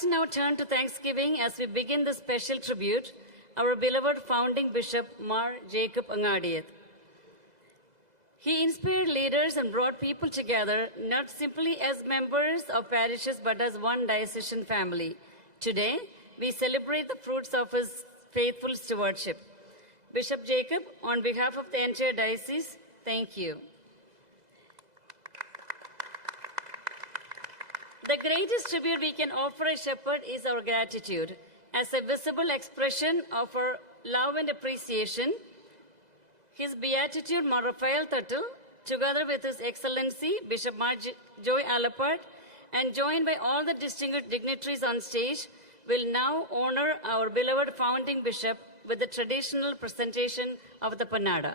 hearts now turn to thanksgiving as we begin the special tribute, our beloved founding Bishop Mar Jacob Angadiath. He inspired leaders and brought people together, not simply as members of parishes, but as one diocesan family. Today, we celebrate the fruits of his faithful stewardship. Bishop Jacob, on behalf of the entire diocese, thank you. The greatest tribute we can offer a shepherd is our gratitude. As a visible expression of our love and appreciation, His Beatitude Mar Raphael Tattal, together with His Excellency Bishop Mar Joy Alapart, and joined by all the distinguished dignitaries on stage, will now honor our beloved founding bishop with the traditional presentation of the Pannada.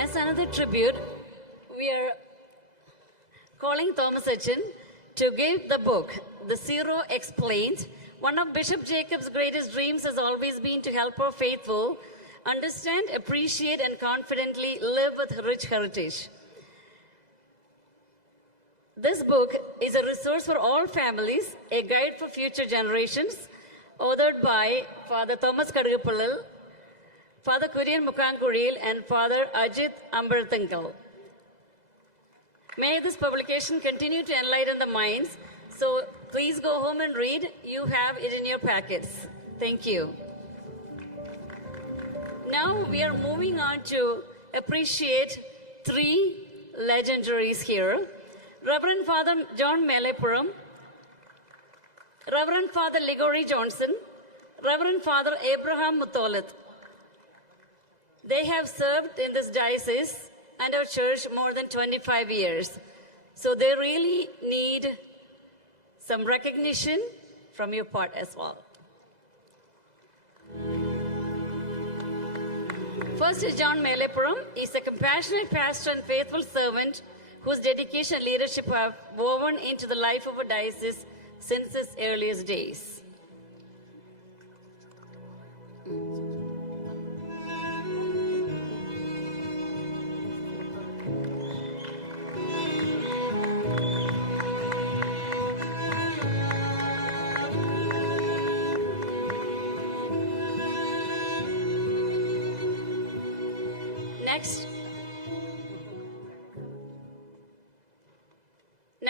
As another tribute, we are calling Thomas Hutchin to give the book, The Zero Explained. One of Bishop Jacob's greatest dreams has always been to help our faithful understand, appreciate, and confidently live with rich heritage. This book is a resource for all families, a guide for future generations, authored by Father Thomas Kadugapallil, Father Kurian Mukankuril, and Father Ajit Ambarthankal. May this publication continue to enlighten the minds. So please go home and read. You have it in your packets. Thank you. Now we are moving on to appreciate three legendaries here. Reverend Father John Melepuram, Reverend Father Ligori Johnson, Reverend Father Abraham Mutholath. They have served in this diocese and our church more than 25 years. So they really need some recognition from your part as well. First is John Melepuram. He's a compassionate pastor and faithful servant whose dedication and leadership have woven into the life of a diocese since his earliest days.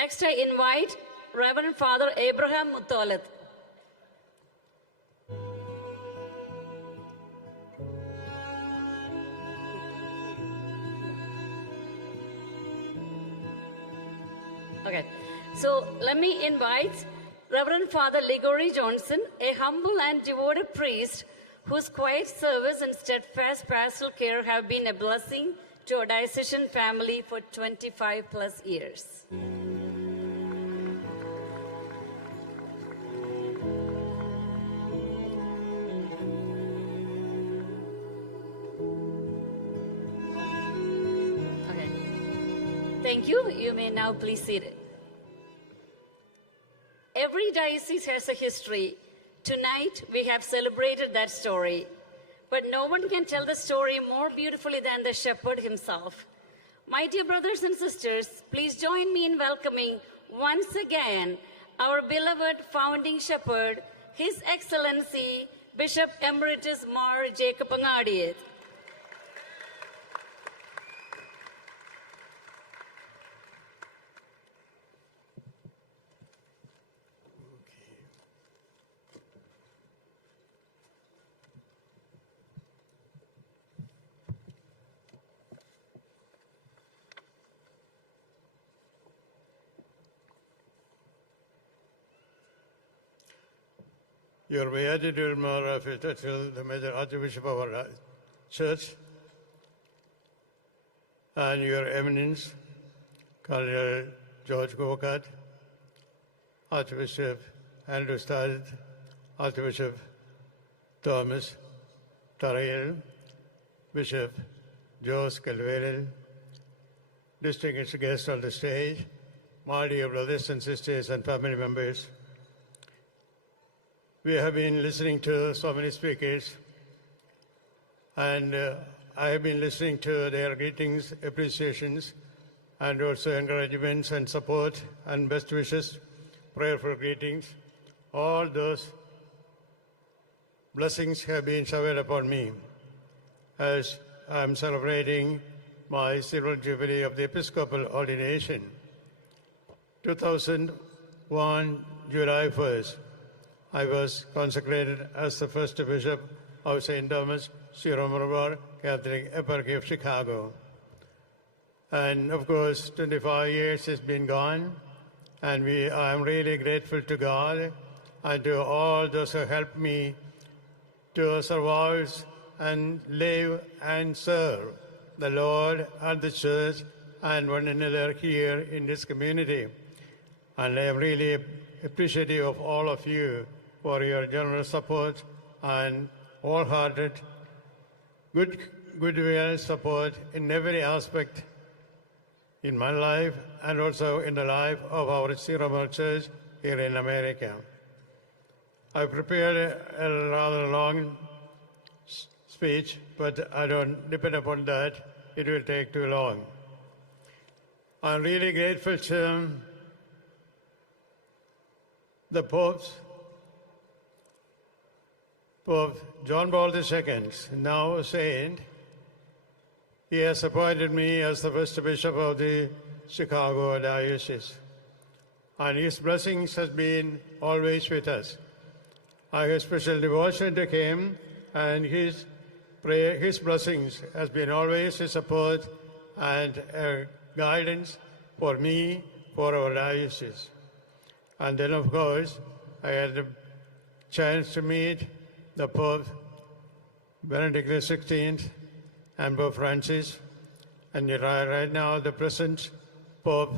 Next, I invite Reverend Father Abraham Mutholath. Okay, so let me invite Reverend Father Ligori Johnson, a humble and devoted priest whose quiet service and steadfast pastoral care have been a blessing to our diocesan family for 25 plus years. Okay. Thank you. You may now please sit. Every diocese has a history. Tonight, we have celebrated that story. But no one can tell the story more beautifully than the shepherd himself. My dear brothers and sisters, please join me in welcoming once again our beloved founding shepherd, His Excellency Bishop Emeritus Mar Jacob Angadiath. Your Beatitude, Mar Raphael Tuthill, the Major Archbishop of our Church, and Your Eminence, Cardinal George Gokat, Archbishop Andrew Studd, Archbishop Thomas Tarail, Bishop Jose Calverel, distinguished guests on the stage, my dear brothers and sisters and family members. We have been listening to so many speakers, and I have been listening to their greetings, appreciations, and also encouragements and support and best wishes, prayerful greetings. All those blessings have been showered upon me as I am celebrating my silver jubilee of the Episcopal ordination. 2001, July 1st, I was consecrated as the first bishop of St. Thomas Syro-Malabar Catholic Eparchy of Chicago. And of course, 25 years has been gone, and I am really grateful to God and to all those who helped me to survive and live and serve the Lord and the Church and one another here in this community. And I am really appreciative of all of you for your generous support and wholehearted goodwill support in every aspect in my life and also in the life of our Syro-Malabar Church here in America. I prepared a rather long speech, but I don't depend upon that. It will take too long. I'm really grateful to the popes, Pope John Paul II, now a saint. He has appointed me as the first bishop of the Chicago Diocese, and his blessings has been always with us. I have special devotion to him, and his prayer, his blessings has been always a support and a guidance for me, for our diocese. And then, of course, I had the chance to meet the Pope Benedict XVI and Pope Francis, and right now the present Pope.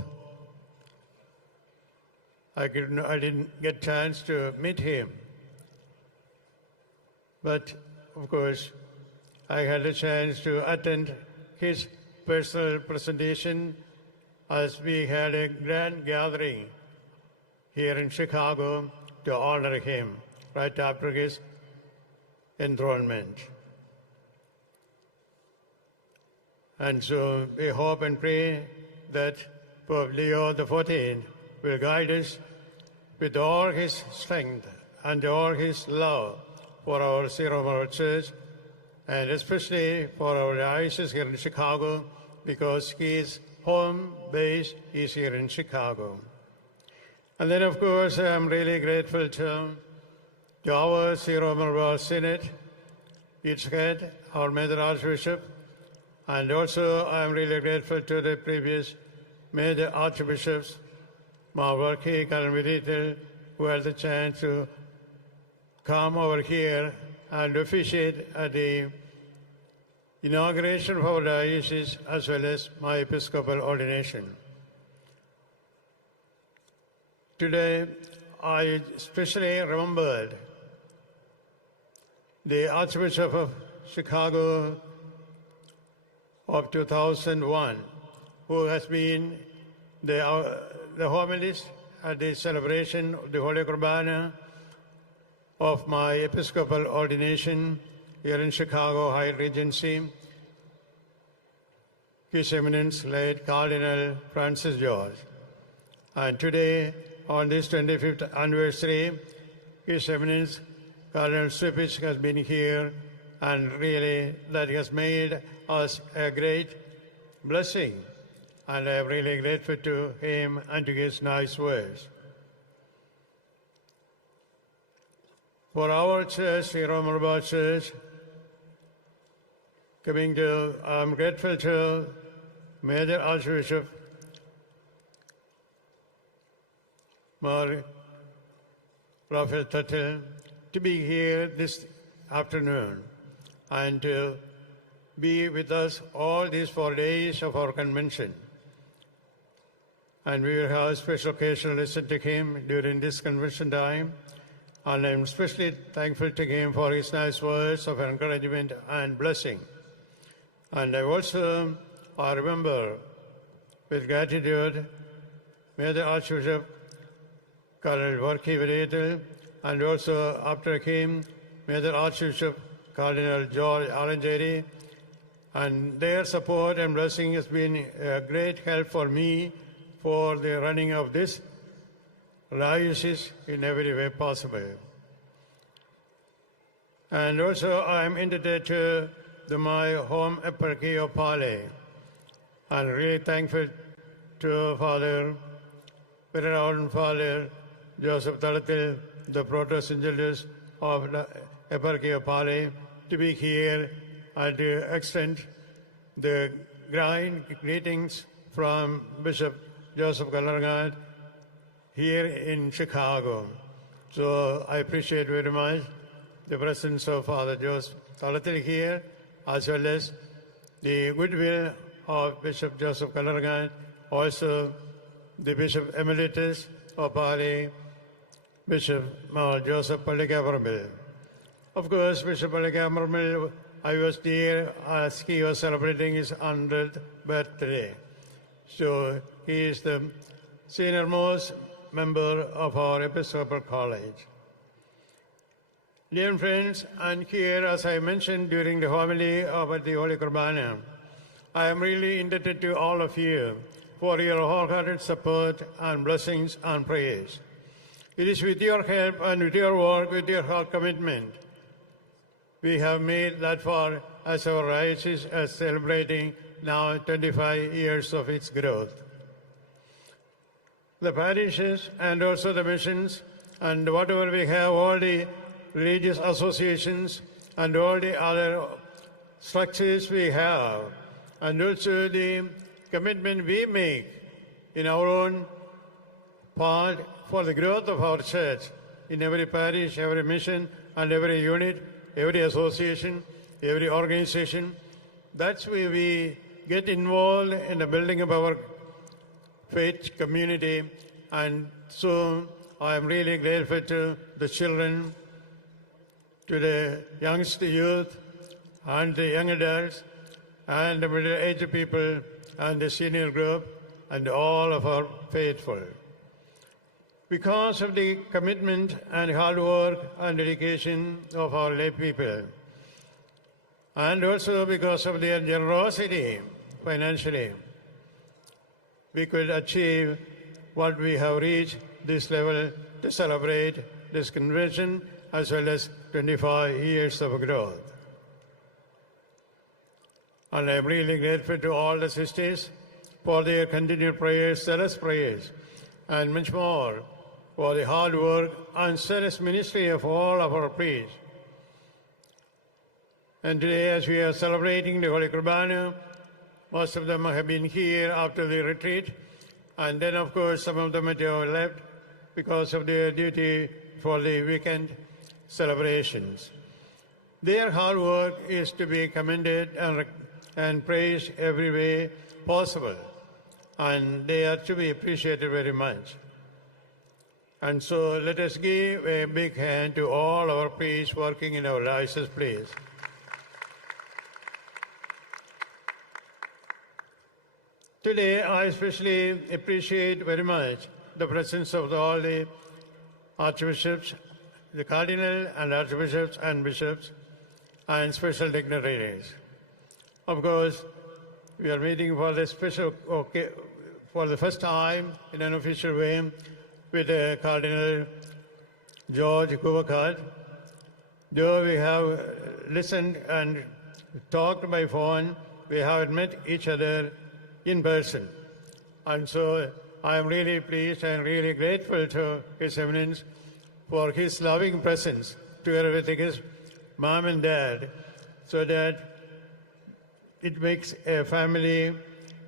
I didn't get a chance to meet him, but of course I had a chance to attend his personal presentation as we had a grand gathering here in Chicago to honor him right after his enthronement. And so we hope and pray that Pope Leo XIV will guide us with all his strength and all his love for our Syro-Malabar Church, and especially for our diocese here in Chicago, because his home base is here in Chicago. And then, of course, I'm really grateful to our Syro-Malabar Synod, its head, our Major Archbishop, and also I'm really grateful to the previous Major Archbishops, Mawarki, Kalmiritil, who had the chance to come over here and officiate at the inauguration of our diocese as well as my Episcopal ordination. Today, I especially remembered the Archbishop of Chicago of 2001, who has been the homilist at the celebration of the Holy Qurbana of my Episcopal ordination here in Chicago High Regency, His Eminence late Cardinal Francis George. And today, on this 25th anniversary, His Eminence Cardinal Cupich has been here, and really that has made us a great blessing. And I am really grateful to him and to his nice words. For our church, Syro-Malabar Church, I'm grateful to Major Archbishop Mar Raphael Tuthill to be here this afternoon and to be with us all these 4 days of our convention. And we will have a special occasion to listen to him during this convention time. And I'm especially thankful to him for his nice words of encouragement and blessing. And I remember with gratitude, may the Archbishop Cardinal Varkey Vidyathil, and also after him, may the Archbishop Cardinal George Alanjeri, and their support and blessing has been a great help for me for the running of this diocese in every way possible. And also I am indebted to my home eparchy of Pali, and really thankful to Father, Venerable Father Joseph Talatil, the Proto-Synodalist of the eparchy of Pali, to be here and to extend the kind greetings from Bishop Joseph Kalargat here in Chicago. So I appreciate very much the presence of Father Joseph Talatil here, as well as the goodwill of Bishop Joseph Kalargat, also the Bishop Emeritus of Pali, Bishop Joseph Palligamarmil. Of course, Bishop Palligamarmil, I was there as he was celebrating his 100th birthday. So he is the senior-most member of our Episcopal College. Dear friends, and here, as I mentioned during the homily about the Holy Qurbana, I am really indebted to all of you for your wholehearted support and blessings and prayers. It is with your help and with your work, with your heart commitment, we have made that far as our diocese is celebrating now 25 years of its growth. The parishes and also the missions and whatever we have, all the religious associations and all the other structures we have, and also the commitment we make in our own part for the growth of our church in every parish, every mission, and every unit, every association, every organization. That's where we get involved in the building of our faith community. And so I am really grateful to the children, to the youngest youth, and the young adults, and the middle-aged people, and the senior group, and all of our faithful. Because of the commitment and hard work and dedication of our lay people, and also because of their generosity financially, we could achieve what we have reached this level to celebrate this convention as well as 25 years of growth. And I am really grateful to all the sisters for their continued prayers, zealous prayers, and much more for the hard work and zealous ministry of all of our priests. And today, as we are celebrating the Holy Qurbana, most of them have been here after the retreat, and then, of course, some of them have left because of their duty for the weekend celebrations. Their hard work is to be commended and praised every way possible, and they are to be appreciated very much. And so let us give a big hand to all our priests working in our diocese, please. Today, I especially appreciate very much the presence of all the archbishops, the cardinal and archbishops and bishops, and special dignitaries. Of course, we are meeting for the for the first time in an official way with Cardinal George Kuvakad. Though we have listened and talked by phone, we haven't met each other in person. And so I am really pleased and really grateful to His Eminence for his loving presence together with his mom and dad, so that it makes a family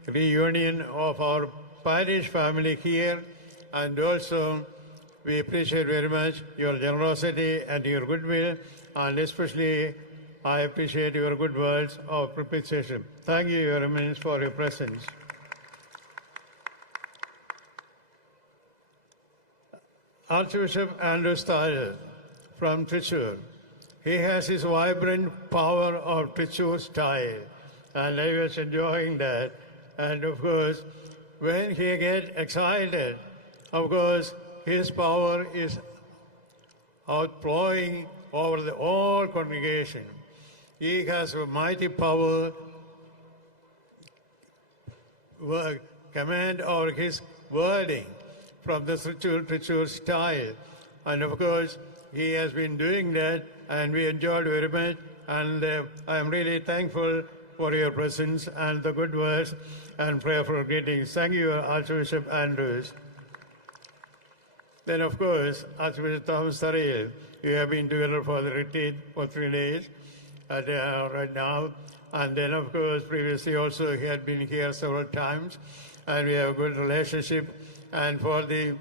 reunion of our parish family here, and also We appreciate very much your generosity and your goodwill, and especially I appreciate your good words of propitiation. Thank you, Your Eminence, for your presence. Archbishop Andrew Styler from Trichur. He has his vibrant power of Trichur style, and I was enjoying that. And of course, when he gets excited, of course, his power is outpouring over the whole congregation. He has a mighty power, command over his wording from the Trichur style. And of course, he has been doing that, and we enjoyed very much. And I am really thankful for your presence and the good words and prayerful greetings. Thank you, Archbishop Andrews. Then, of course, Archbishop Thomas Tharayil, we have been together for the retreat for 3 days right now. And then, of course, previously also he had been here several times, and we have a good relationship. And for the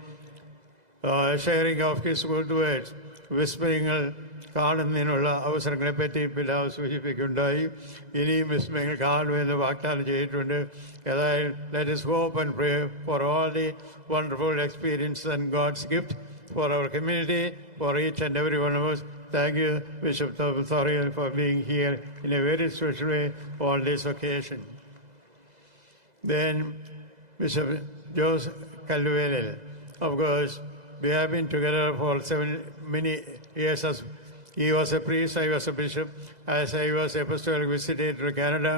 sharing of his good words, വിസ്മയങ്ങൾ കാണുന്നതിനുള്ള അവസരങ്ങളെപ്പറ്റി പിതാവ് സൂചിപ്പിക്കുകയുണ്ടായി. ഇനിയും വിസ്മയങ്ങൾ കാണുമെന്ന് വാഗ്ദാനം ചെയ്തിട്ടുണ്ട്. ഏതായാലും let us hope and pray for all the wonderful experience and God's gift for our community, for each and every one of us. Thank you, Bishop Thomas Tharayil, for being here in a very special way on this occasion. Then Bishop Joseph Kalduvelil, of course, we have been together for many years. As he was a priest, I was a bishop, as I was apostolic visitor to Canada.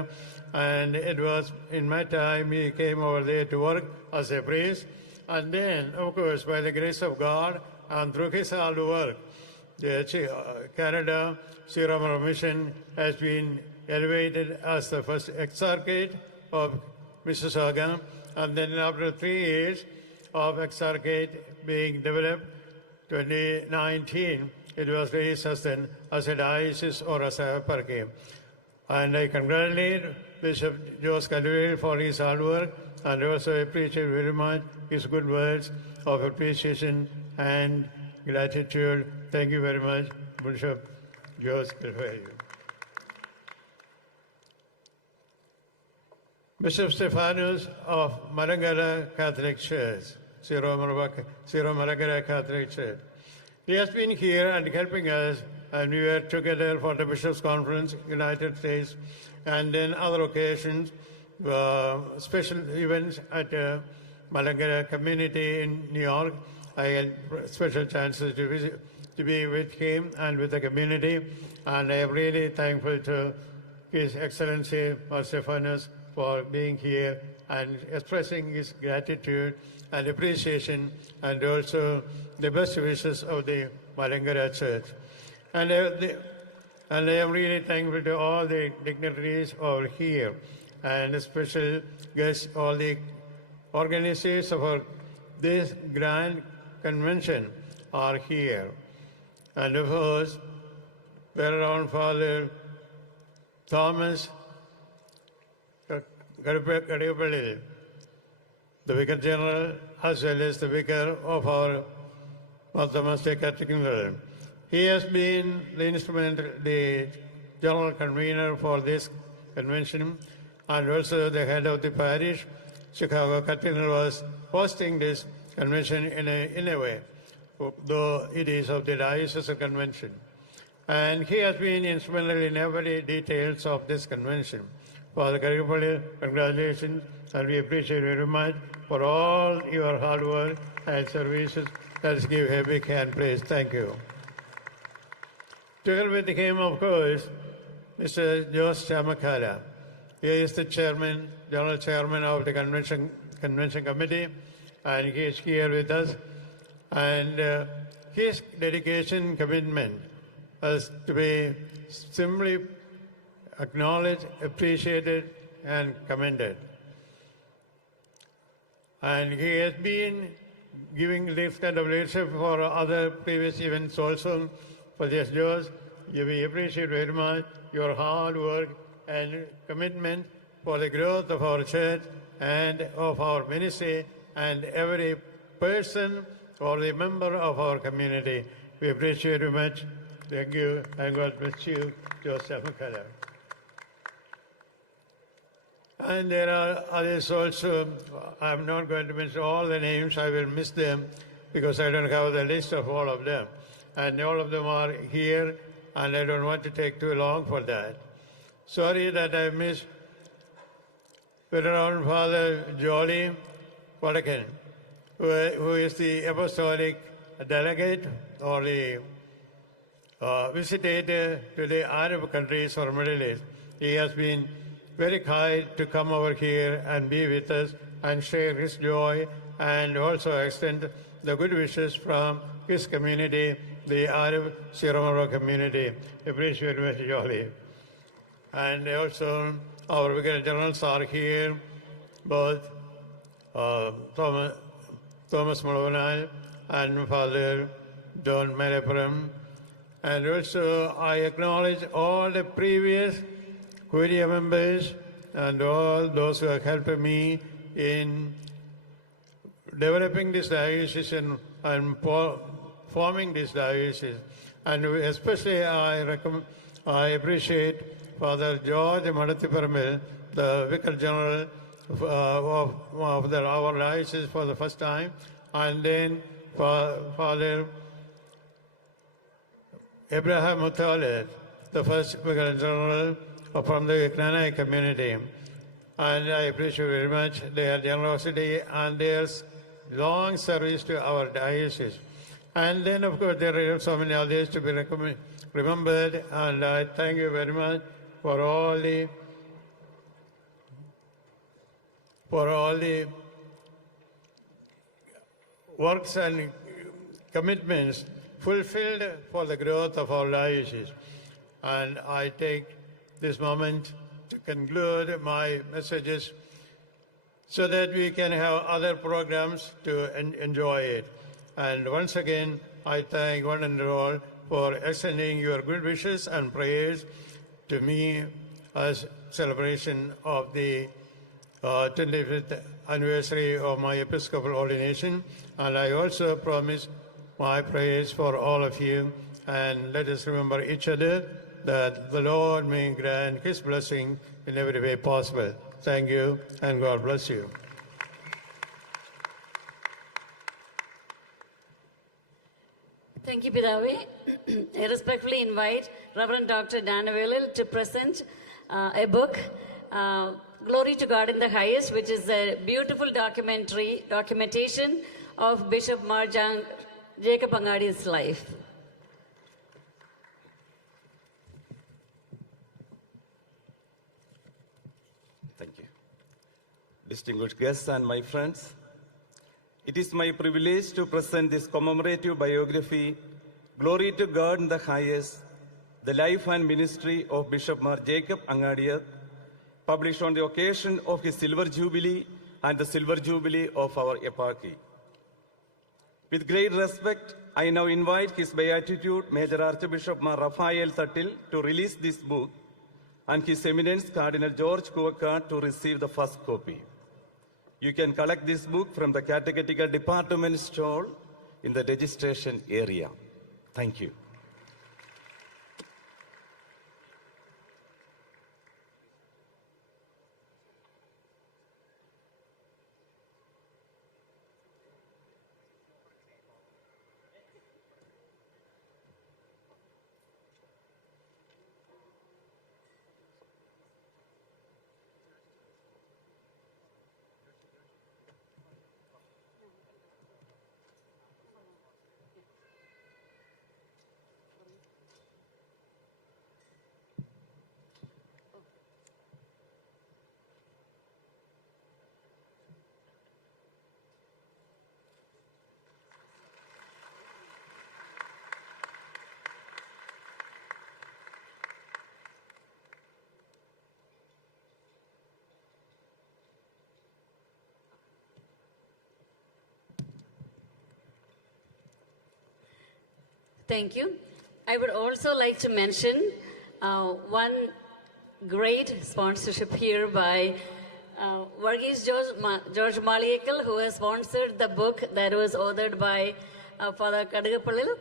And it was in my time he came over there to work as a priest. And then, of course, by the grace of God and through his hard work, the Canada Syro Mission has been elevated as the first exarchate of Mississauga. And then after 3 years of exarchate being developed, 2019, it was raised as a diocese or as a eparchy. And I congratulate Bishop Joseph Kalduvelil for his hard work, and also appreciate very much his good words of appreciation and gratitude. Thank you very much, Bishop Joseph Kalduvelil. Bishop Stephanus of Malangara Catholic Church, Syro Malangara Catholic Church. He has been here and helping us, and we were together for the Bishops' Conference, United States, and then other occasions, special events at Malangara community in New York. I had special chances to be with him and with the community, and I am really thankful to His Excellency Stephanus for being here and expressing his gratitude and appreciation, and also the best wishes of the Malangara Church. And I am really thankful to all the dignitaries over here, and special guests, all the organizers of this grand convention are here. And of course, Venerable Father Thomas Kadipalil, the Vicar General, as well as the Vicar of our Martha State Cathedral. He has been the General Convener for this convention, and also the head of the parish. Chicago Cathedral was hosting this convention in a way, though it is of the Diocese Convention. And he has been instrumental in every details of this convention. Father Kadipalil, congratulations, and we appreciate very much for all your hard work and services. Let's give a big hand praise. Thank you. Together with him, of course, Mr. Jose Chamakala. He is the General Chairman of the Convention Committee, and he is here with us. And his dedication, commitment is to be simply acknowledged, appreciated, and commended. And he has been giving this kind of leadership for other previous events also. For this, Jose, we appreciate very much your hard work and commitment for the growth of our church and of our ministry, and every person or the member of our community. We appreciate you much. Thank you, and God bless you, Joseph McCullough. And there are others also. I'm not going to mention all the names. I will miss them because I don't have the list of all of them. And all of them are here, and I don't want to take too long for that. Sorry that I missed Venerable Father Jolly Wadakan, who is the apostolic delegate or the visitator to the Arab countries or Middle East. He has been very kind to come over here and be with us and share his joy and also extend the good wishes from his community, the Arab Sierra community. Appreciate Mr. Jolly. And also our Vicar Generals are here, both Thomas Malavanal and Father John Malapuram. And also I acknowledge all the previous Curia members and all those who have helped me in developing this diocese and forming this diocese. And especially I appreciate Father George Madathiparamil, the Vicar General of our diocese for the first time, and then Father Abraham Muthalet, the first Vicar General from the Knanai community. And I appreciate very much their generosity and their long service to our diocese. And then, of course, there are so many others to be remembered, and I thank you very much for all the works and commitments fulfilled for the growth of our diocese. And I take this moment to conclude my messages so that we can have other programs to enjoy it. And once again, I thank one and all for extending your good wishes and prayers to me as celebration of the 25th anniversary of my Episcopal ordination. And I also promise my prayers for all of you. And let us remember each other that the Lord may grant His blessing in every way possible. Thank you, and God bless you. Thank you, Pidavi. I respectfully invite Reverend Dr. Dan Avelil to present a book, Glory to God in the Highest, which is a beautiful documentation of Bishop Marjan Jacob Angadi's life. Thank you. Distinguished guests and my friends, it is my privilege to present this commemorative biography, Glory to God in the Highest, the life and ministry of Bishop Mar Jacob Angadiar, published on the occasion of his Silver Jubilee and the Silver Jubilee of our eparchy. With great respect, I now invite His Beatitude, Major Archbishop Mar Raphael Thattil, to release this book, and His Eminence Cardinal George Kuvakad to receive the first copy. You can collect this book from the Catechetical Department stall in the registration area. Thank you. Thank you. I would also like to mention one great sponsorship here by Varghese George Maliekal, who has sponsored the book that was authored by Father Kadagapallil.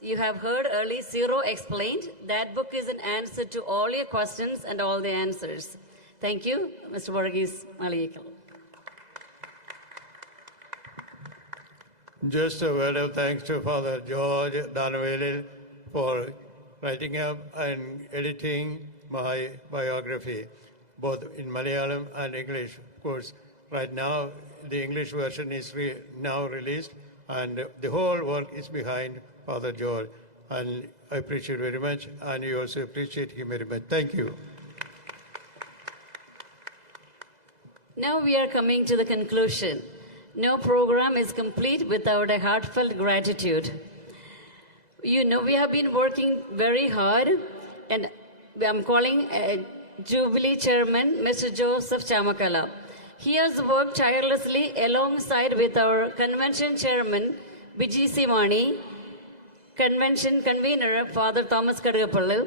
You have heard early Zero explained. That book is an answer to all your questions and all the answers. Thank you, Mr. Varghese Maliekal. Just a word of thanks to Father George Danavelil for writing up and editing my biography, both in Malayalam and English. Of course, right now the English version is now released, and the whole work is behind Father George, and I appreciate very much, and you also appreciate him very much. Thank you. Now we are coming to the conclusion. No program is complete without a heartfelt gratitude. You know, we have been working very hard, and I'm calling Jubilee Chairman, Mr. Joseph Chamakala. He has worked tirelessly alongside with our Convention Chairman, Biji C. Mani, Convention Convener, Father Thomas Kadagapallu,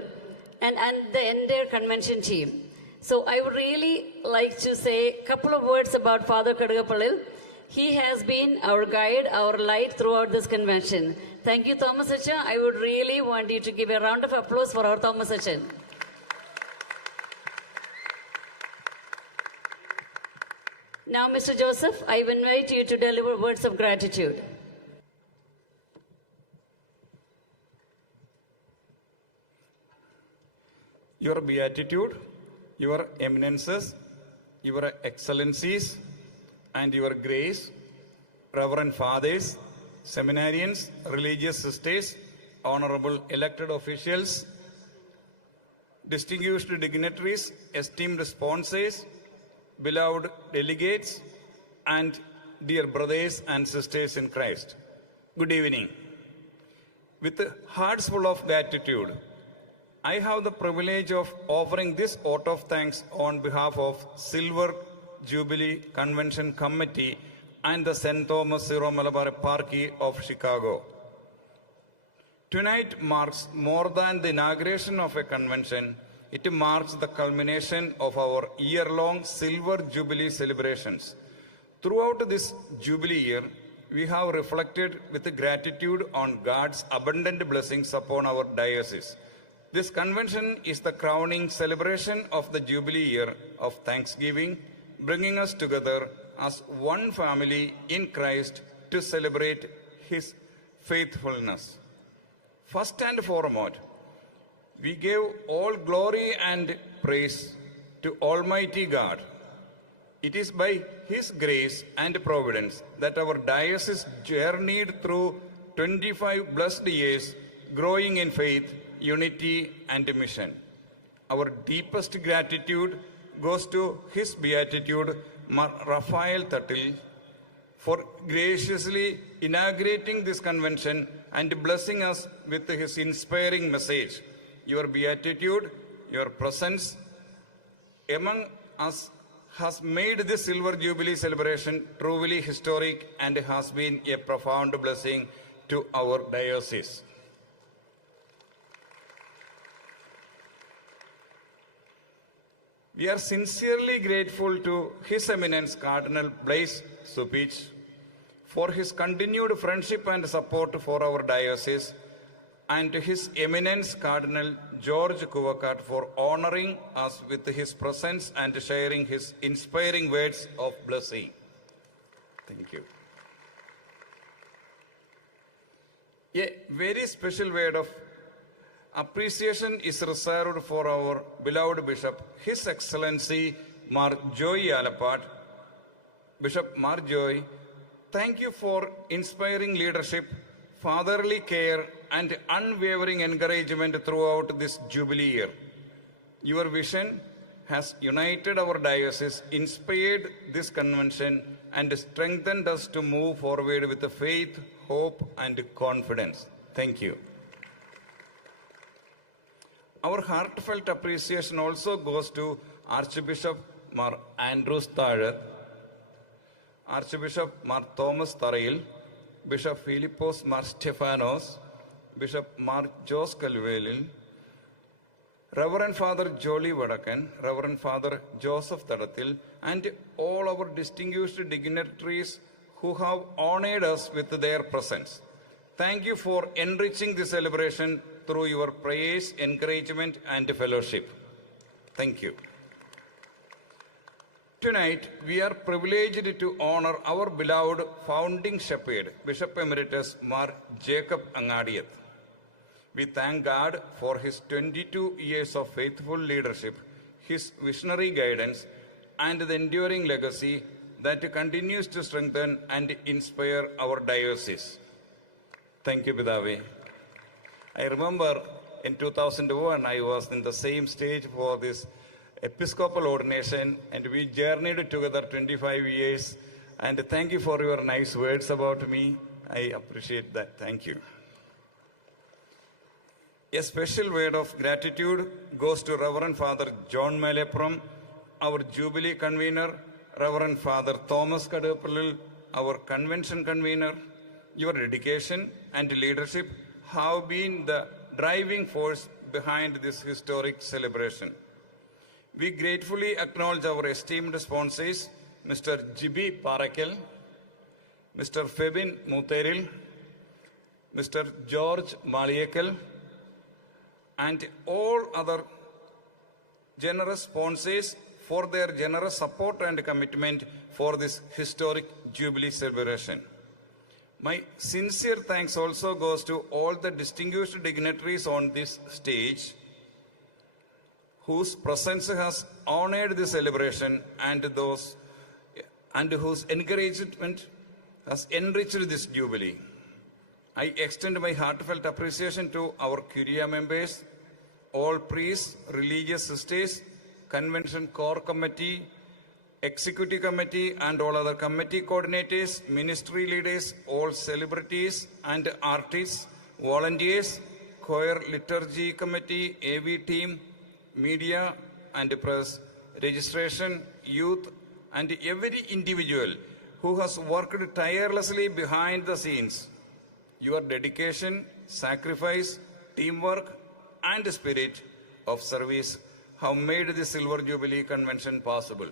and the entire Convention team. So I would really like to say a couple of words about Father Kadagapallu. He has been our guide, our light throughout this convention. Thank you, Thomas Achan. I would really want you to give a round of applause for our Thomas Achan. Now, Mr. Joseph, I invite you to deliver words of gratitude. Your Beatitude, your Eminences, your Excellencies, and your Grace, Reverend Fathers, Seminarians, Religious Sisters, Honorable Elected Officials, Distinguished Dignitaries, Esteemed Sponsors, Beloved Delegates, and dear brothers and sisters in Christ. Good evening. With hearts full of gratitude, I have the privilege of offering this vote of thanks on behalf of Silver Jubilee Convention Committee and the St. Thomas Syro Malabar Eparchy of Chicago. Tonight marks more than the inauguration of a convention. It marks the culmination of our year-long Silver Jubilee celebrations. Throughout this Jubilee year, we have reflected with gratitude on God's abundant blessings upon our diocese. This convention is the crowning celebration of the Jubilee year of thanksgiving, bringing us together as one family in Christ to celebrate His faithfulness. First and foremost, we give all glory and praise to Almighty God. It is by His grace and providence that our diocese journeyed through 25 blessed years, growing in faith, unity, and mission. Our deepest gratitude goes to His Beatitude, Raphael Tattil, for graciously inaugurating this convention and blessing us with his inspiring message. Your Beatitude, your presence among us has made this Silver Jubilee celebration truly historic and has been a profound blessing to our diocese. We are sincerely grateful to His Eminence Cardinal Blaise Supich for his continued friendship and support for our diocese, and to His Eminence Cardinal George Kuvakat for honoring us with his presence and sharing his inspiring words of blessing. Thank you. A very special word of appreciation is reserved for our beloved Bishop, His Excellency Mar Joy Alapat. Bishop Mar Joy, thank you for inspiring leadership, fatherly care, and unwavering encouragement throughout this Jubilee year. Your vision has united our diocese, inspired this convention, and strengthened us to move forward with faith, hope, and confidence. Thank you. Our heartfelt appreciation also goes to Archbishop Mar Andrews Thayer, Archbishop Mar Thomas Tharayil, Bishop Philippos Mar Stefanos, Bishop Mar Jos Kalvelil, Reverend Father Jolly Vadakan, Reverend Father Joseph Tadathil, and all our distinguished dignitaries who have honored us with their presence. Thank you for enriching the celebration through your prayers, encouragement, and fellowship. Thank you. Tonight, we are privileged to honor our beloved founding shepherd, Bishop Emeritus Mar Jacob Angadiath. We thank God for his 22 years of faithful leadership, his visionary guidance, and the enduring legacy that continues to strengthen and inspire our diocese. Thank you, Pidave. I remember in 2001, I was in the same stage for this Episcopal ordination, and we journeyed together 25 years. And thank you for your nice words about me. I appreciate that. Thank you. A special word of gratitude goes to Reverend Father John Malepram, our Jubilee convener, Reverend Father Thomas Kadapalil, our convention convener. Your dedication and leadership have been the driving force behind this historic celebration. We gratefully acknowledge our esteemed sponsors, Mr. Jibi Parakel, Mr. Febin Muteril, Mr. George Maliekal, and all other generous sponsors for their generous support and commitment for this historic Jubilee celebration. My sincere thanks also goes to all the distinguished dignitaries on this stage whose presence has honored the celebration and whose encouragement has enriched this Jubilee. I extend my heartfelt appreciation to our Curia members, all priests, religious sisters, Convention Core Committee, Executive Committee, and all other committee coordinators, ministry leaders, all celebrities and artists, volunteers, choir liturgy committee, AV team, media and press, registration, youth, and every individual who has worked tirelessly behind the scenes. Your dedication, sacrifice, teamwork, and spirit of service have made the Silver Jubilee Convention possible.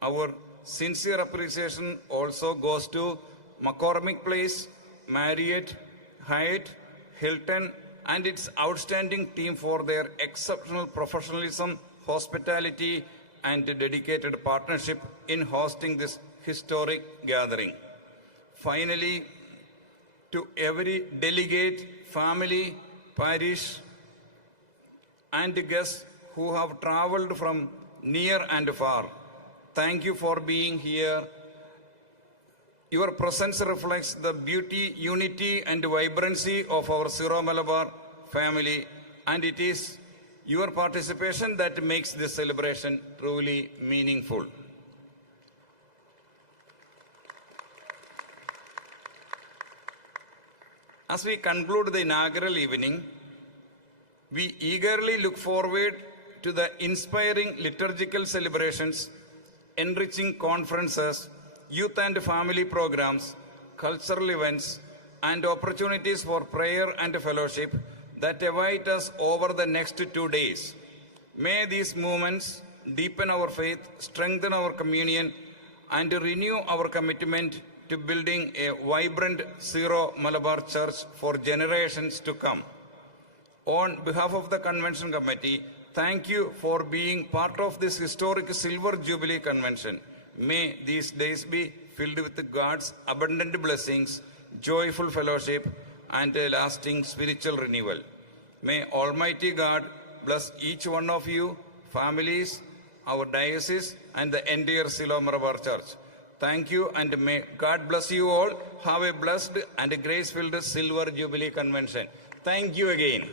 Our sincere appreciation also goes to McCormick Place, Marriott, Hyatt, Hilton, and its outstanding team for their exceptional professionalism, hospitality, and dedicated partnership in hosting this historic gathering. Finally, to every delegate, family, parish, and guests who have traveled from near and far, thank you for being here. Your presence reflects the beauty, unity, and vibrancy of our Syro-Malabar family, and it is your participation that makes this celebration truly meaningful. As we conclude the inaugural evening, we eagerly look forward to the inspiring liturgical celebrations, enriching conferences, youth and family programs, cultural events, and opportunities for prayer and fellowship that await us over the next 2 days. May these moments deepen our faith, strengthen our communion, and renew our commitment to building a vibrant Syro-Malabar Church for generations to come. On behalf of the Convention Committee, thank you for being part of this historic Silver Jubilee Convention. May these days be filled with God's abundant blessings, joyful fellowship, and a lasting spiritual renewal. May Almighty God bless each one of you, families, our diocese, and the entire Syro-Malabar Church. Thank you, and may God bless you all. Have a blessed and grace-filled Silver Jubilee Convention. Thank you again.